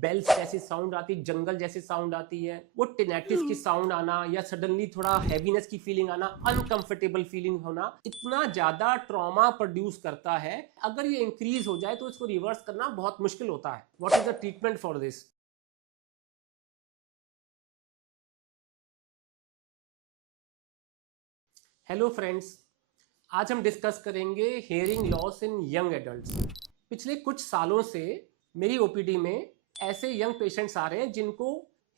Bells जैसी sound आती है, जंगल जैसी साउंड आती है, वो टिनेटिस की साउंड आना या सडनली थोड़ा हैवीनेस की फीलिंग आना, अनकंफर्टेबल फीलिंग होना, इतना ज्यादा ट्रॉमा प्रोड्यूस करता है। अगर ये इंक्रीज हो जाए तो इसको रिवर्स करना बहुत मुश्किल होता है। What is the treatment for this? Hello friends, आज हम डिस्कस करेंगे hearing loss in young adults. पिछले कुछ सालों से मेरी ओपीडी में ऐसे यंग पेशेंट्स आ रहे हैं जिनको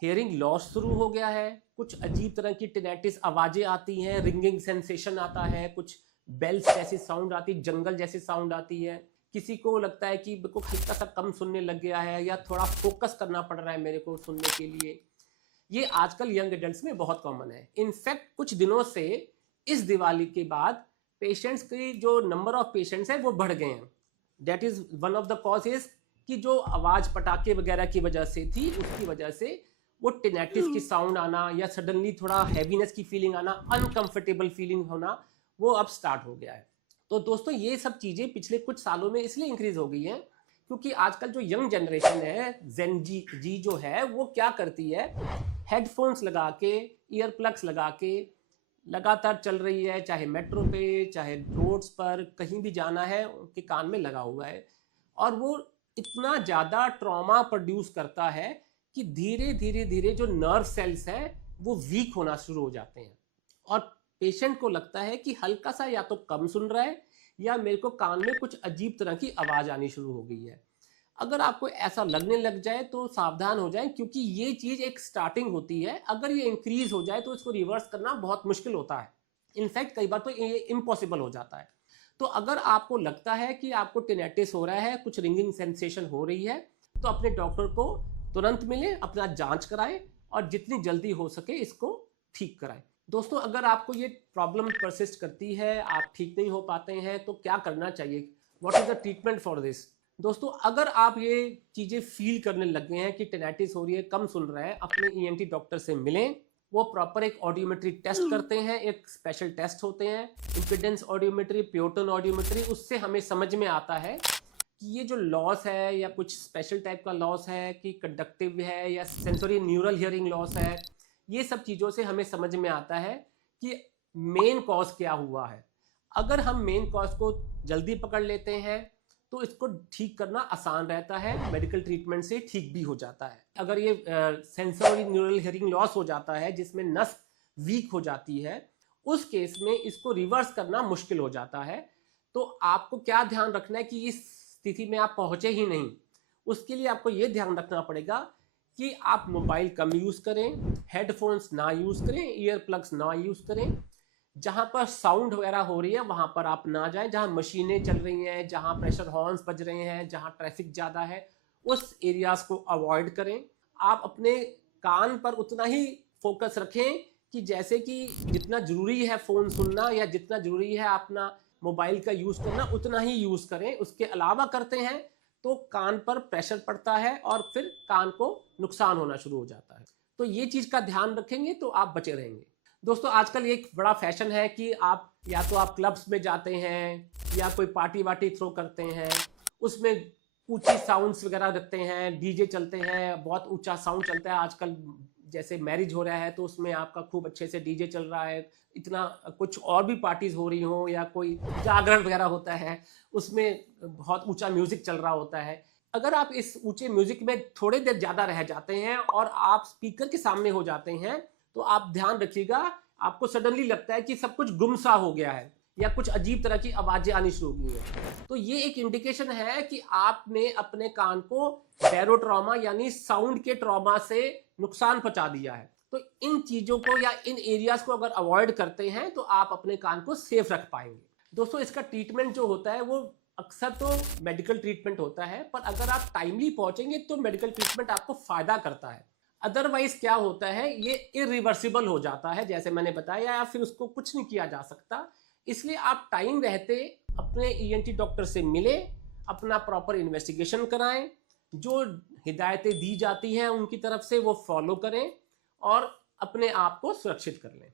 हेयरिंग लॉस शुरू हो गया है। कुछ अजीब तरह की टिनेटिस आवाजें आती हैं, रिंगिंग सेंसेशन आता है, कुछ बेल्स जैसी साउंड आती है, जंगल जैसी साउंड आती है। किसी को लगता है कि मेरे को हल्का सा कम सुनने लग गया है या थोड़ा फोकस करना पड़ रहा है मेरे को सुनने के लिए। ये आजकल यंग एडल्ट्स में बहुत कॉमन है। इनफैक्ट कुछ दिनों से इस दिवाली के बाद पेशेंट्स की जो नंबर ऑफ पेशेंट्स है वो बढ़ गए हैं। That is one of the cause is कि जो आवाज पटाखे वगैरह की वजह से थी, उसकी वजह से वो टिनेटिस की साउंड आना या सडनली थोड़ा हैवीनेस की फीलिंग आना, अनकंफर्टेबल फीलिंग होना, वो अब स्टार्ट हो गया है। तो दोस्तों ये सब चीजें पिछले कुछ सालों में इसलिए इंक्रीज हो गई हैं क्योंकि आजकल जो यंग जनरेशन है, जेन जी जो है, वो क्या करती है, हेडफोन्स लगा के, ईयर प्लग्स लगा के लगातार चल रही है। चाहे मेट्रो पे, चाहे रोड्स पर, कहीं भी जाना है उनके कान में लगा हुआ है। और वो इतना ज़्यादा ट्रॉमा प्रोड्यूस करता है कि धीरे धीरे धीरे जो नर्व सेल्स हैं वो वीक होना शुरू हो जाते हैं। और पेशेंट को लगता है कि हल्का सा या तो कम सुन रहा है या मेरे को कान में कुछ अजीब तरह की आवाज़ आनी शुरू हो गई है। अगर आपको ऐसा लगने लग जाए तो सावधान हो जाएं, क्योंकि ये चीज़ एक स्टार्टिंग होती है। अगर ये इंक्रीज हो जाए तो इसको रिवर्स करना बहुत मुश्किल होता है। इनफैक्ट कई बार तो ये इम्पॉसिबल हो जाता है। तो अगर आपको लगता है कि आपको टिनेटिस हो रहा है, कुछ रिंगिंग सेंसेशन हो रही है, तो अपने डॉक्टर को तुरंत मिलें, अपना जांच कराएं और जितनी जल्दी हो सके इसको ठीक कराएं। दोस्तों, अगर आपको ये प्रॉब्लम परसिस्ट करती है, आप ठीक नहीं हो पाते हैं, तो क्या करना चाहिए? What is the treatment for this? दोस्तों, अगर आप ये चीज़ें फील करने लगे हैं कि टिनेटिस हो रही है, कम सुन रहे हैं, अपने ईएनटी डॉक्टर से मिलें। वो प्रॉपर एक ऑडियोमेट्री टेस्ट करते हैं, एक स्पेशल टेस्ट होते हैं, इम्पिडेंस ऑडियोमेट्री, प्योटन ऑडियोमेट्री। उससे हमें समझ में आता है कि ये जो लॉस है या कुछ स्पेशल टाइप का लॉस है कि कंडक्टिव है या सेंसरी न्यूरल हियरिंग लॉस है। ये सब चीज़ों से हमें समझ में आता है कि मेन कॉज क्या हुआ है। अगर हम मेन कॉज को जल्दी पकड़ लेते हैं तो इसको ठीक करना आसान रहता है, मेडिकल ट्रीटमेंट से ठीक भी हो जाता है। अगर ये सेंसरी न्यूरल हियरिंग लॉस हो जाता है जिसमें नस वीक हो जाती है, उस केस में इसको रिवर्स करना मुश्किल हो जाता है। तो आपको क्या ध्यान रखना है कि इस स्थिति में आप पहुंचे ही नहीं। उसके लिए आपको ये ध्यान रखना पड़ेगा कि आप मोबाइल कम यूज़ करें, हेडफोन्स ना यूज़ करें, ईयर प्लग्स ना यूज़ करें। जहां पर साउंड वगैरह हो रही है वहां पर आप ना जाएं। जहां मशीनें चल रही हैं, जहां प्रेशर हॉर्न्स बज रहे हैं, जहां ट्रैफिक ज़्यादा है, उस एरियाज को अवॉइड करें। आप अपने कान पर उतना ही फोकस रखें कि जैसे कि जितना ज़रूरी है फ़ोन सुनना या जितना ज़रूरी है अपना मोबाइल का यूज़ करना, उतना ही यूज़ करें। उसके अलावा करते हैं तो कान पर प्रेशर पड़ता है और फिर कान को नुकसान होना शुरू हो जाता है। तो ये चीज़ का ध्यान रखेंगे तो आप बचे रहेंगे। दोस्तों, आजकल एक बड़ा फैशन है कि आप या तो आप क्लब्स में जाते हैं या कोई पार्टी वार्टी थ्रो करते हैं, उसमें ऊंची साउंड्स वगैरह रखते हैं, डीजे चलते हैं, बहुत ऊंचा साउंड चलता है आजकल। जैसे मैरिज हो रहा है तो उसमें आपका खूब अच्छे से डीजे चल रहा है, इतना कुछ और भी पार्टीज हो रही हो या कोई जागरण वगैरह होता है, उसमें बहुत ऊंचा म्यूजिक चल रहा होता है। अगर आप इस ऊंचे म्यूजिक में थोड़ी देर ज़्यादा रह जाते हैं और आप स्पीकर के सामने हो जाते हैं, तो आप ध्यान रखिएगा, आपको सडनली लगता है कि सब कुछ गुमसा हो गया है या कुछ अजीब तरह की आवाजें आनी शुरू हो गई है। तो ये एक इंडिकेशन है कि आपने अपने कान को बैरोट्रॉमा यानी साउंड के ट्रॉमा से नुकसान पहुंचा दिया है। तो इन चीजों को या इन एरियाज को अगर अवॉइड करते हैं तो आप अपने कान को सेफ रख पाएंगे। दोस्तों, इसका ट्रीटमेंट जो होता है वो अक्सर तो मेडिकल ट्रीटमेंट होता है, पर अगर आप टाइमली पहुंचेंगे तो मेडिकल ट्रीटमेंट आपको फायदा करता है। अदरवाइज क्या होता है, ये इरिवर्सिबल हो जाता है जैसे मैंने बताया, या फिर उसको कुछ नहीं किया जा सकता। इसलिए आप टाइम रहते अपने ईएनटी डॉक्टर से मिलें, अपना प्रॉपर इन्वेस्टिगेशन कराएं, जो हिदायतें दी जाती हैं उनकी तरफ से वो फॉलो करें और अपने आप को सुरक्षित कर लें।